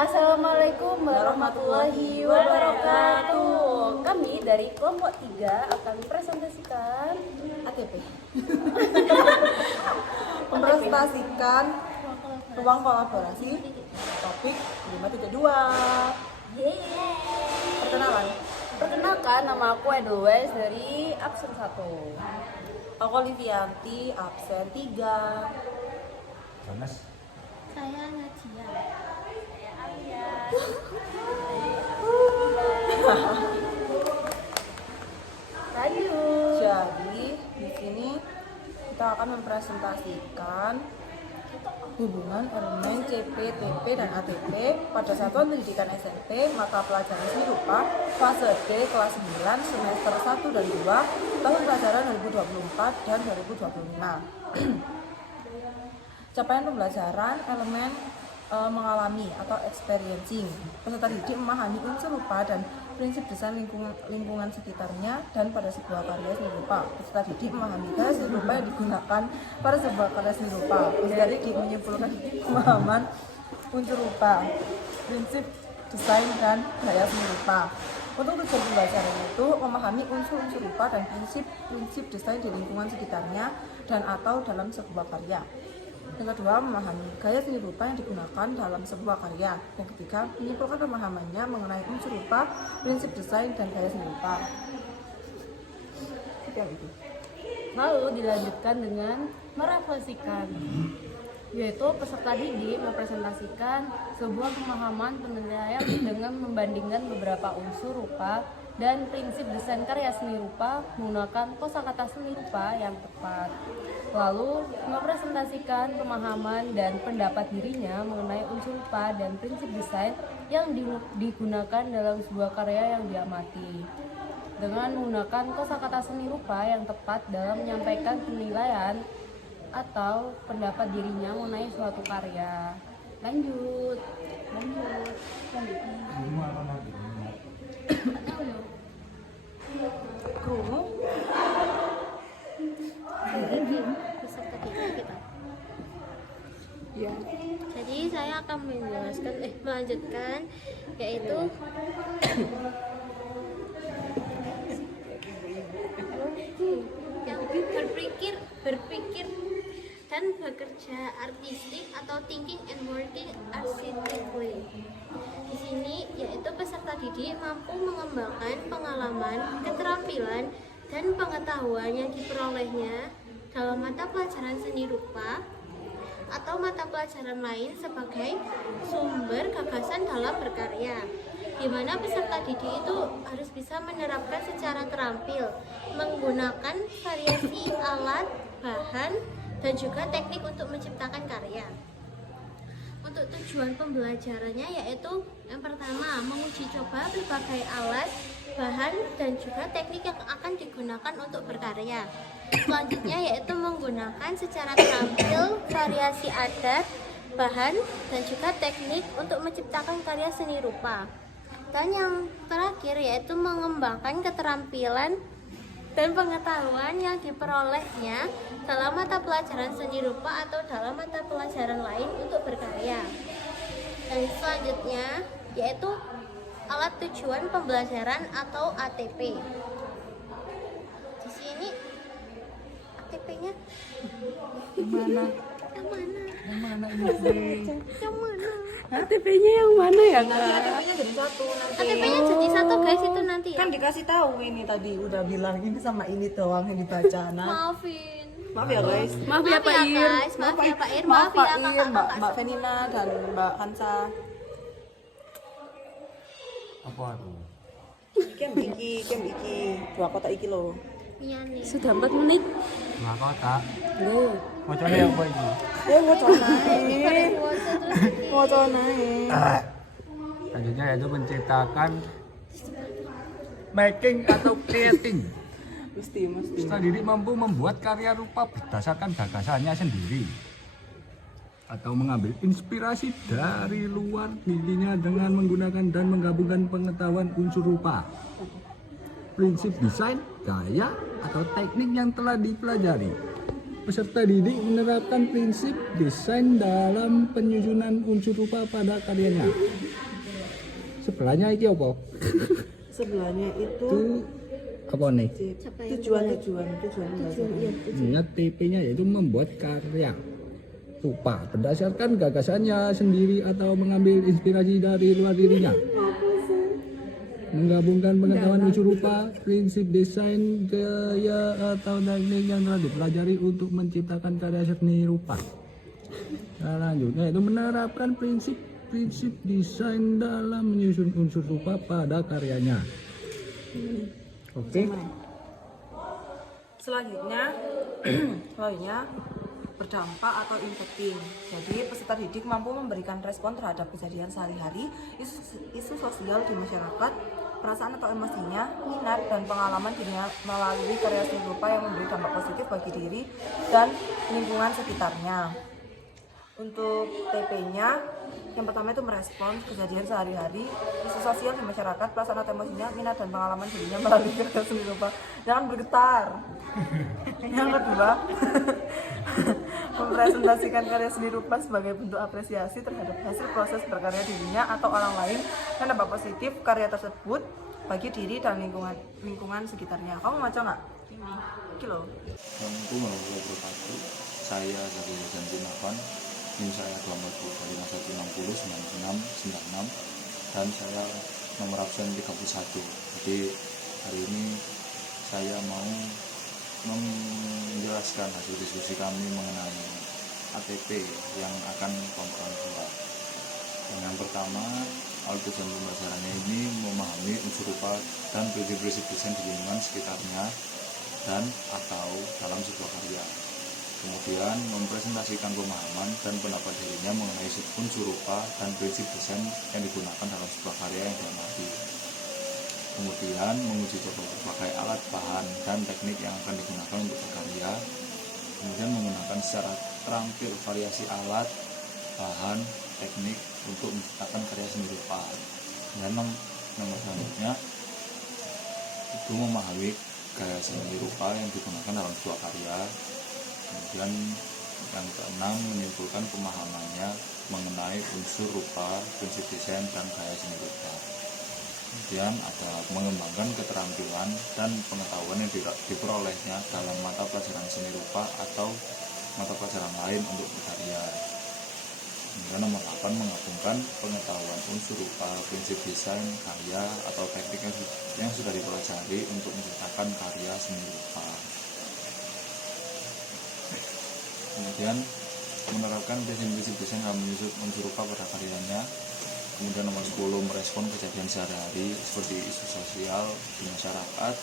Assalamualaikum warahmatullahi wabarakatuh. Kami dari kelompok 3 akan presentasikan ATP. Mempresentasikan ruang kolaborasi topik 5.2. Perkenalan. Perkenalkan, nama aku Edelweiss dari absen 1. Aku Livianti, absen 3. Jonas. Saya Nadia. Saya Alia. Lanjut. Jadi di sini kita akan mempresentasikan hubungan elemen CP, TP, dan ATP pada satuan pendidikan SMP mata pelajaran seni rupa fase D kelas 9 semester 1 dan 2 tahun pelajaran 2024 dan 2025. Capaian pembelajaran elemen mengalami atau experiencing. Peserta didik memahami unsur rupa dan prinsip desain lingkungan sekitarnya dan pada sebuah karya seni rupa. Peserta didik memahami gaya seni rupa yang digunakan pada sebuah karya seni rupa. Peserta didik menyimpulkan pemahaman unsur rupa, prinsip desain dan gaya seni rupa. Untuk tujuan pembelajaran itu memahami unsur-unsur rupa dan prinsip desain di lingkungan sekitarnya dan atau dalam sebuah karya. Yang kedua, memahami gaya seni rupa yang digunakan dalam sebuah karya. Yang ketiga, menyimpulkan pemahamannya mengenai unsur rupa, prinsip desain, dan gaya seni rupa. Lalu dilanjutkan dengan merefleksikan, yaitu peserta didik mempresentasikan sebuah pemahaman penilaian dengan membandingkan beberapa unsur rupa dan prinsip desain karya seni rupa menggunakan kosakata seni rupa yang tepat. Lalu mempresentasikan pemahaman dan pendapat dirinya mengenai unsur rupa dan prinsip desain yang digunakan dalam sebuah karya yang diamati dengan menggunakan kosakata seni rupa yang tepat dalam menyampaikan penilaian atau pendapat dirinya mengenai suatu karya. Lanjut. Krungu. Peserta didik kita. Ya. Jadi saya akan melanjutkan yaitu yang berpikir dan bekerja artistik atau thinking and working artistically. Di sini yaitu peserta didik mampu mengembangkan pengalaman, keterampilan, dan pengetahuan yang diperolehnya dalam mata pelajaran seni rupa atau mata pelajaran lain sebagai sumber gagasan dalam berkarya, di mana peserta didik itu harus bisa menerapkan secara terampil menggunakan variasi alat, bahan, dan juga teknik untuk menciptakan karya. Untuk tujuan pembelajarannya yaitu yang pertama, menguji coba berbagai alat, bahan, dan juga teknik yang akan digunakan untuk berkarya. Selanjutnya yaitu menggunakan secara terampil variasi adat, bahan, dan juga teknik untuk menciptakan karya seni rupa. Dan yang terakhir yaitu mengembangkan keterampilan dan pengetahuan yang diperolehnya dalam mata pelajaran seni rupa atau dalam mata pelajaran lain untuk berkarya. Dan selanjutnya yaitu alat tujuan pembelajaran atau ATP. Di sini ATP-nya Mana? yang Yang mana? mana ini? Yang mana? ATP-nya yang mana ya, Kak? ATP-nya jadi satu nanti. ATP-nya jadi satu guys, itu nanti ya. Kan dikasih tahu ini tadi udah bilang ini sama ini doang yang dibaca. Nah, Maafin. maaf ya guys. Maaf ya Pak Ir. guys, maaf ya Pak Ir, maaf Pak ya Ir, kakak-kakak. Mbak Venina dan Mbak Hansa. Apa aku? Kem iki. 2 kotak iki lho. Iya nih. Sudah 4 menit. Nah, kotak. Nggih. Macamnya apa ini? Ngoco nae. Selanjutnya yaitu menciptakan making atau creating. Mesti. Peserta didik mampu membuat karya rupa berdasarkan gagasannya sendiri atau mengambil inspirasi dari luar dirinya dengan menggunakan dan menggabungkan pengetahuan unsur rupa, prinsip desain, gaya, atau teknik yang telah dipelajari. Peserta didik menerapkan prinsip desain dalam penyusunan unsur rupa pada karyanya. Sebelahnya iki apa? Sebelahnya itu Itu apa nih? tujuan pembelajaran. Niat TP-nya yaitu membuat karya rupa berdasarkan gagasannya sendiri atau mengambil inspirasi dari luar dirinya. Menggabungkan pengetahuan unsur rupa, prinsip desain, gaya atau teknik yang telah dipelajari untuk menciptakan karya seni rupa. Selanjutnya itu menerapkan prinsip desain dalam menyusun unsur rupa pada karyanya. Oke. Selanjutnya berdampak atau impacting. Jadi peserta didik mampu memberikan respon terhadap kejadian sehari-hari, isu sosial di masyarakat, perasaan atau emosinya, minat dan pengalaman dirinya melalui karya seni rupa yang memberi dampak positif bagi diri dan lingkungan sekitarnya. Untuk TP-nya, yang pertama itu merespons kejadian sehari-hari, isu sosial di masyarakat, perasaan atau emosinya, minat dan pengalaman dirinya melalui karya seni rupa. Jangan bergetar. Yang kedua, mempresentasikan karya seni rupa sebagai bentuk apresiasi terhadap hasil proses berkarya dirinya atau orang lain dan dampak positif karya tersebut bagi diri dan lingkungan sekitarnya. Kamu baca nggak? Ini loh. Assalamualaikum warahmatullahi wabarakatuh. Saya dari Yayasan Tinavan. NIM saya 241609696 dan saya nomor absen 31. Jadi hari ini saya mau menjelaskan hasil diskusi kami mengenai ATP yang akan kompon keluar. Yang pertama, awal tujuan pembelajarannya ini memahami unsur rupa dan prinsip-prinsip desain di lingkungan sekitarnya dan atau dalam sebuah karya. Kemudian mempresentasikan pemahaman dan pendapat dirinya mengenai unsur rupa dan prinsip desain yang digunakan dalam sebuah karya yang diamati. Kemudian menguji coba berbagai alat, bahan, dan teknik yang akan digunakan untuk berkarya. Kemudian menggunakan secara terampil variasi alat, bahan, teknik untuk menciptakan karya seni rupa. Dan nomor selanjutnya itu memahami gaya seni rupa yang digunakan dalam sebuah karya. Kemudian yang keenam menyimpulkan pemahamannya mengenai unsur rupa, prinsip desain, dan gaya seni rupa. Kemudian ada mengembangkan keterampilan dan pengetahuan yang diperolehnya dalam mata pelajaran seni rupa atau mata pelajaran lain untuk berkarya. Kemudian nomor 8 menggabungkan pengetahuan unsur rupa, prinsip desain, karya atau teknik yang sudah dipelajari untuk menciptakan karya seni rupa. Kemudian menerapkan prinsip-prinsip desain dalam menyusun unsur rupa pada karyanya. Kemudian nomor 10 merespon kejadian sehari-hari seperti isu sosial di masyarakat,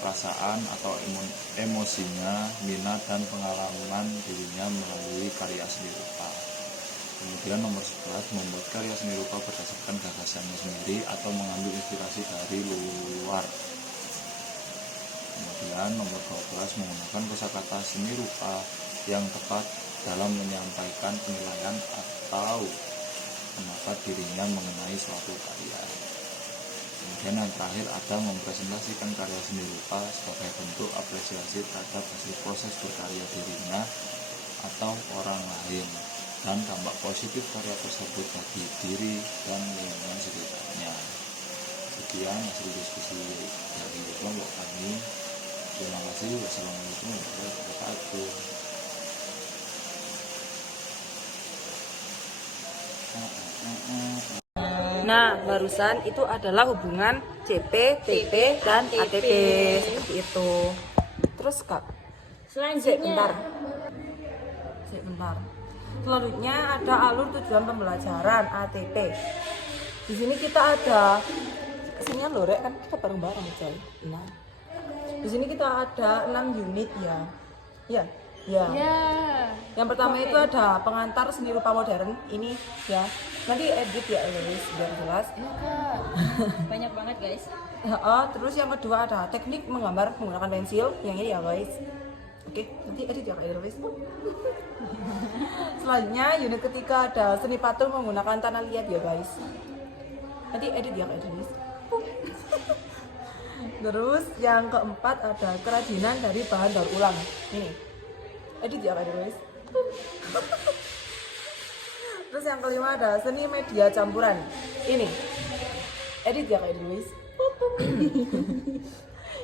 perasaan atau emosinya, minat dan pengalaman dirinya melalui karya seni rupa. Kemudian nomor 11 membuat karya seni rupa berdasarkan gagasannya sendiri atau mengambil inspirasi dari luar. Kemudian nomor 12 menggunakan kosakata seni rupa yang tepat dalam menyampaikan penilaian atau pendapat dirinya mengenai suatu karya. Kemudian yang terakhir ada mempresentasikan karya seni rupa sebagai bentuk apresiasi terhadap hasil proses berkarya dirinya atau orang lain dan dampak positif karya tersebut bagi diri dan lingkungan sekitarnya. Sekian hasil diskusi dari kelompok kami. Terima kasih. Wassalamualaikum warahmatullahi wabarakatuh. Nah, barusan itu adalah hubungan CP, TP, dan ATP. Seperti itu. Terus Kak, Selanjutnya, sebentar. Selanjutnya ada alur tujuan pembelajaran ATP. Di sini kita ada kesinian loh, Rek, kan kita bareng-bareng coy. Nah, di sini kita ada 6 unit ya. Ya. Ya. Yang pertama itu ada pengantar seni rupa modern ini ya. Nanti edit ya guys biar jelas. banyak banget guys. Terus yang kedua ada teknik menggambar menggunakan pensil yang ini ya guys. Oke, nanti edit ya guys. Selanjutnya unit ketiga ada seni patung menggunakan tanah liat ya guys. Nanti edit ya guys. Terus yang keempat ada kerajinan dari bahan daur ulang. Ini. Edit ya guys. Terus yang kelima ada seni media campuran. Ini. Edit ya Kak Idris.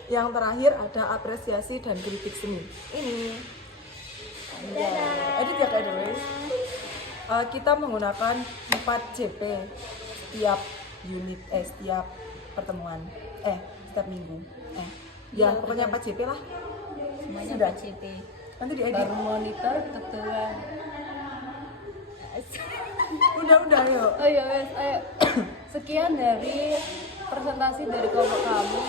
Yang terakhir ada apresiasi dan kritik seni. Ini. Edit ya Kak Idris. Kita menggunakan 4 JP setiap unit, setiap pertemuan, setiap minggu. Ya, pokoknya 4 JP lah. Semuanya Sudah. CP. Nanti diedit. Monitor ketua. Udah yuk. Oh iya wes, ayo. Sekian dari presentasi dari kelompok kami.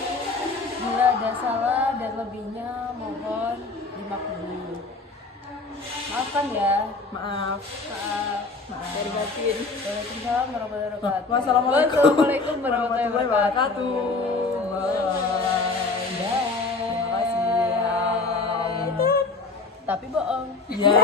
Bila ada salah dan lebihnya mohon dimaklumi. Maafkan ya. Maaf. Maaf. Dari batin. Waalaikumsalam warahmatullahi wabarakatuh. Wassalamualaikum warahmatullahi wabarakatuh. Bye. Terima kasih. Tapi bohong. Ya.